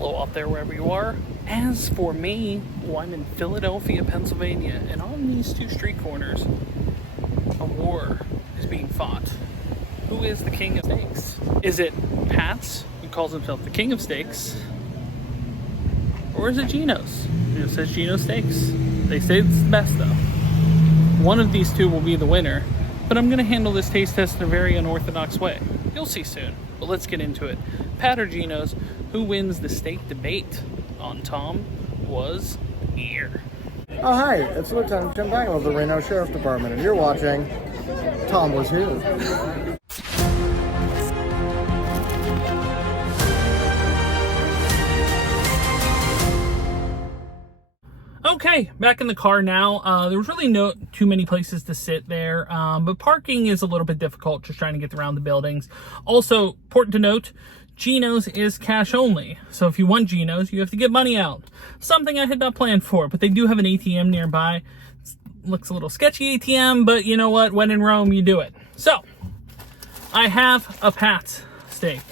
hello out there wherever you are. As for me, well, I'm in Philadelphia, Pennsylvania, and on these two street corners, a war is being fought. Who is the king of steaks? Is it Pat's, who calls himself the king of steaks? Or is it Geno's, who says Geno Steaks? They say it's the best though. One of these two will be the winner, but I'm gonna handle this taste test in a very unorthodox way. You'll see soon, but let's get into it. Pat or Geno's, who wins the steak debate on TomWasHere? Oh, hi, it's Lieutenant Tim Bangle of the Reno Sheriff Department, and you're watching Tom Was Here. Okay, back in the car now. There was really no too many places to sit there, but parking is a little bit difficult just trying to get around the buildings. Also, important to note, Geno's is cash only. So if you want Geno's, you have to get money out. Something I had not planned for, but they do have an ATM nearby. It looks a little sketchy ATM, but you know what? When in Rome, you do it. So, I have a Pat's steak.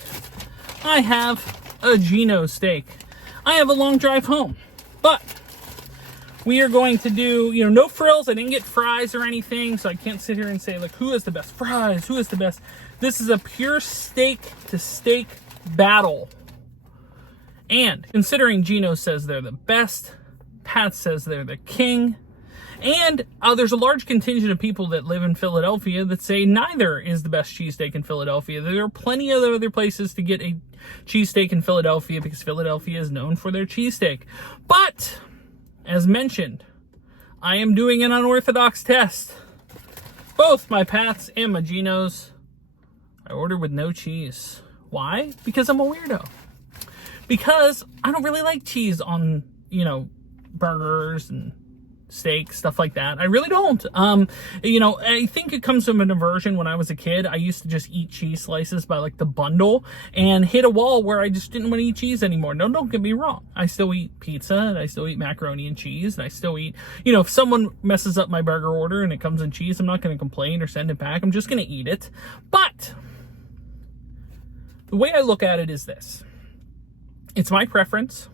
I have a Geno steak. I have a long drive home, but we are going to do, no frills. I didn't get fries or anything, so I can't sit here and say, like, who has the best fries? Who is the best? This is a pure steak to steak battle. And considering Geno says they're the best, Pat says they're the king, and there's a large contingent of people that live in Philadelphia that say neither is the best cheesesteak in Philadelphia. There are plenty of other places to get a cheesesteak in Philadelphia because Philadelphia is known for their cheesesteak. But as mentioned, I am doing an unorthodox test. Both my Pat's and my Geno's, I ordered with no cheese. Why? Because I'm a weirdo. Because I don't really like cheese on, burgers and steak, stuff like that. I really don't. I think it comes from an aversion. When I was a kid, I used to just eat cheese slices by like the bundle and hit a wall where I just didn't want to eat cheese anymore. No, don't get me wrong. I still eat pizza and I still eat macaroni and cheese and I still eat, if someone messes up my burger order and it comes in cheese, I'm not going to complain or send it back. I'm just going to eat it. But the way I look at it is this. It's my preference.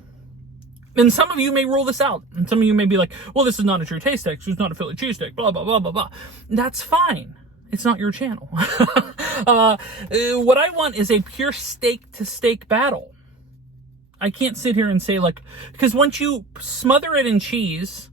And some of you may rule this out. And some of you may be like, well, this is not a true taste steak. It's not a Philly cheesesteak, blah, blah, blah, blah, blah. That's fine. It's not your channel. What I want is a pure steak to steak battle. I can't sit here and say because once you smother it in cheese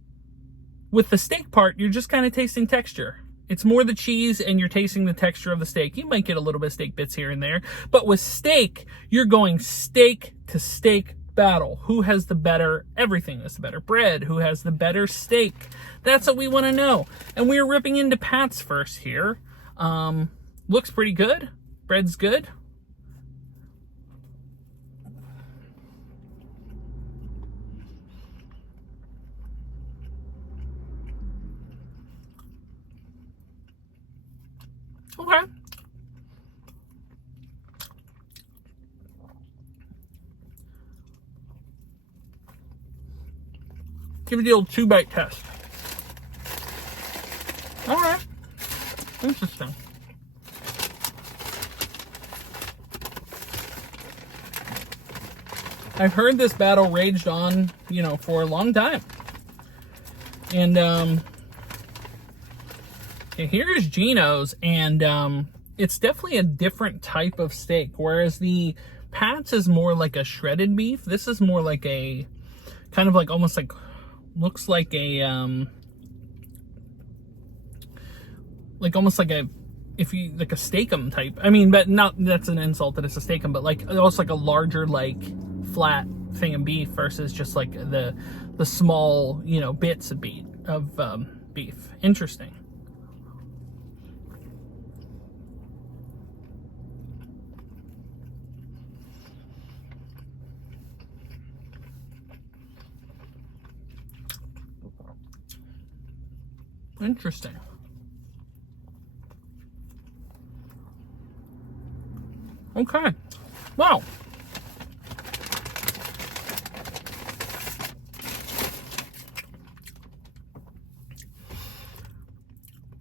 with the steak part, you're just kind of tasting texture. It's more the cheese and you're tasting the texture of the steak. You might get a little bit of steak bits here and there. But with steak, you're going steak to steak battle. Who has the better everything? That's the better bread. Who has the better steak? That's what we want to know. And we're ripping into Pat's first here. Looks pretty good. Bread's good. Okay. Give it the old 2-bite test. All right. Interesting. I've heard this battle raged on, for a long time. And, here's Geno's, and it's definitely a different type of steak. Whereas the Pat's is more like a shredded beef. This is more like a, kind of like almost like, looks like a almost like a, if you like a steakum type. I mean, but not, that's an insult that it's a steakum, but like almost like a larger flat thing of beef versus just like the small bits of beef. Interesting. Interesting. Okay. Wow.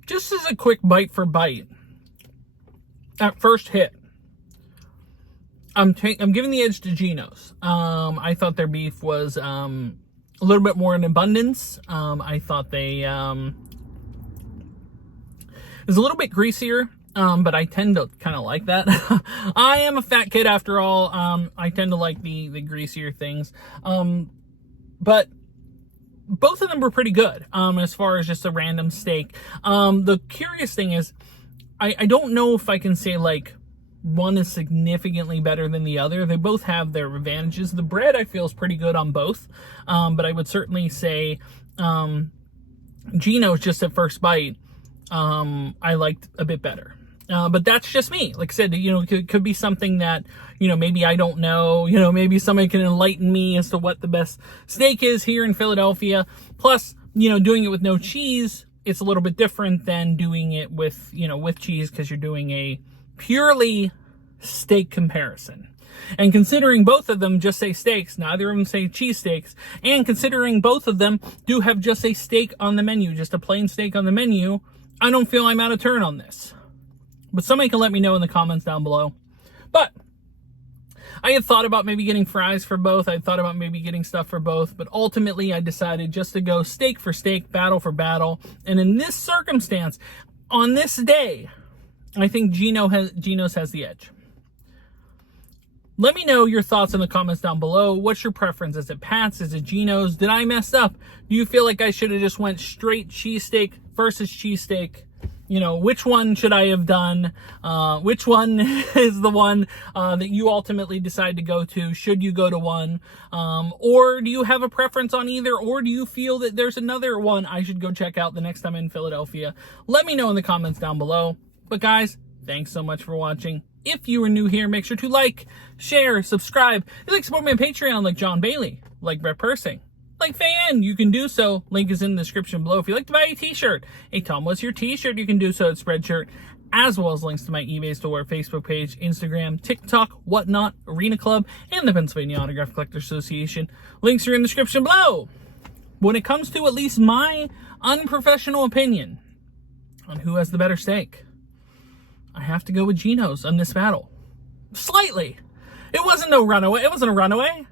Just as a quick bite for bite, at first hit, I'm giving the edge to Geno's. I thought their beef was a little bit more in abundance. I thought they it was a little bit greasier, but I tend to kind of like that. I am a fat kid after all. I tend to like the greasier things. But both of them were pretty good as far as just a random steak. The curious thing is, I don't know if I can say like one is significantly better than the other. They both have their advantages. The bread I feel is pretty good on both, but I would certainly say Geno's just at first bite I liked a bit better. But that's just me. Like I said, could be something that, maybe I don't know. Maybe somebody can enlighten me as to what the best steak is here in Philadelphia. Plus, doing it with no cheese, it's a little bit different than doing it with, with cheese, because you're doing a purely steak comparison. And considering both of them just say steaks, neither of them say cheesesteaks, and considering both of them do have just a steak on the menu, just a plain steak on the menu, I don't feel I'm out of turn on this. But somebody can let me know in the comments down below. But I had thought about maybe getting fries for both. I thought about maybe getting stuff for both. But ultimately, I decided just to go steak for steak, battle for battle. And in this circumstance, on this day, I think Geno's has the edge. Let me know your thoughts in the comments down below. What's your preference? Is it Pat's? Is it Geno's? Did I mess up? Do you feel like I should have just went straight cheesesteak versus cheesesteak? Which one should I have done? Which one is the one that you ultimately decide to go to? Should you go to one? Or do you have a preference on either? Or do you feel that there's another one I should go check out the next time I'm in Philadelphia? Let me know in the comments down below. But guys, thanks so much for watching. If you are new here, make sure to like, share, subscribe. If you like support me on Patreon like John Bailey, like Brett Persing, like Fan, you can do so. Link is in the description below. If you'd like to buy a t-shirt, a TomWasHere t-shirt, you can do so at Spreadshirt, as well as links to my eBay store, Facebook page, Instagram, TikTok, whatnot, Arena Club, and the Pennsylvania Autograph Collectors Association. Links are in the description below. When it comes to at least my unprofessional opinion on who has the better steak, I have to go with Geno's on this battle. Slightly. It wasn't a runaway.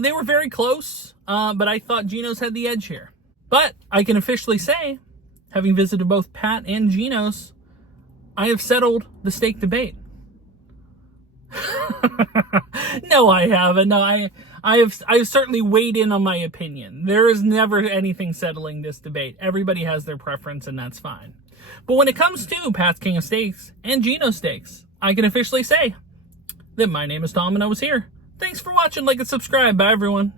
They were very close, but I thought Geno's had the edge here. But I can officially say, having visited both Pat and Geno's, I have settled the steak debate. No, I haven't. No, I've certainly weighed in on my opinion. There is never anything settling this debate. Everybody has their preference, and that's fine. But when it comes to Pat's King of Steaks and Geno Steaks, I can officially say that my name is Tom and I was here. Thanks for watching, like and subscribe. Bye, everyone.